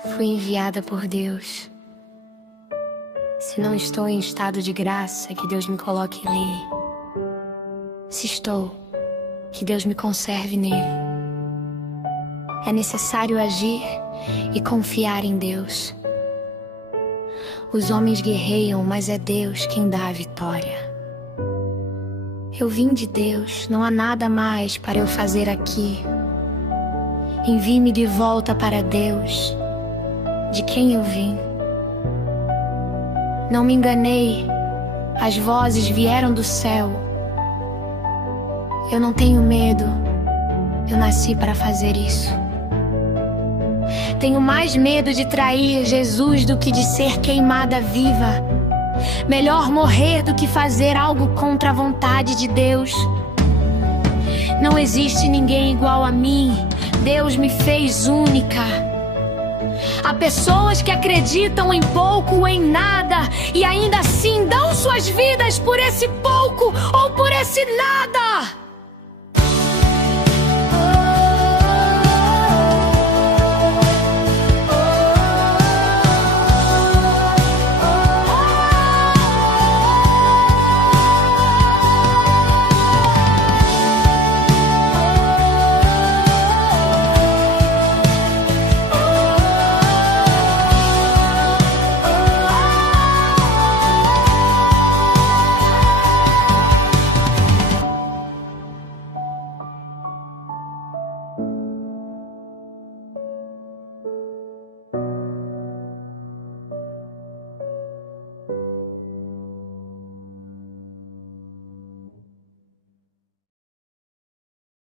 Fui enviada por Deus. Se não estou em estado de graça, que Deus me coloque nele. Se estou, que Deus me conserve nele. É necessário agir e confiar em Deus. Os homens guerreiam, mas é Deus quem dá a vitória. Eu vim de Deus, não há nada mais para eu fazer aqui. Envie-me de volta para Deus, de quem eu vim. Não me enganei, as vozes vieram do céu. Eu não tenho medo, eu nasci para fazer isso. Tenho mais medo de trair Jesus do que de ser queimada viva. Melhor morrer do que fazer algo contra a vontade de Deus. Não existe ninguém igual a mim. Deus me fez única. Há pessoas que acreditam em pouco ou em nada e ainda assim dão suas vidas por esse pouco ou por esse nada.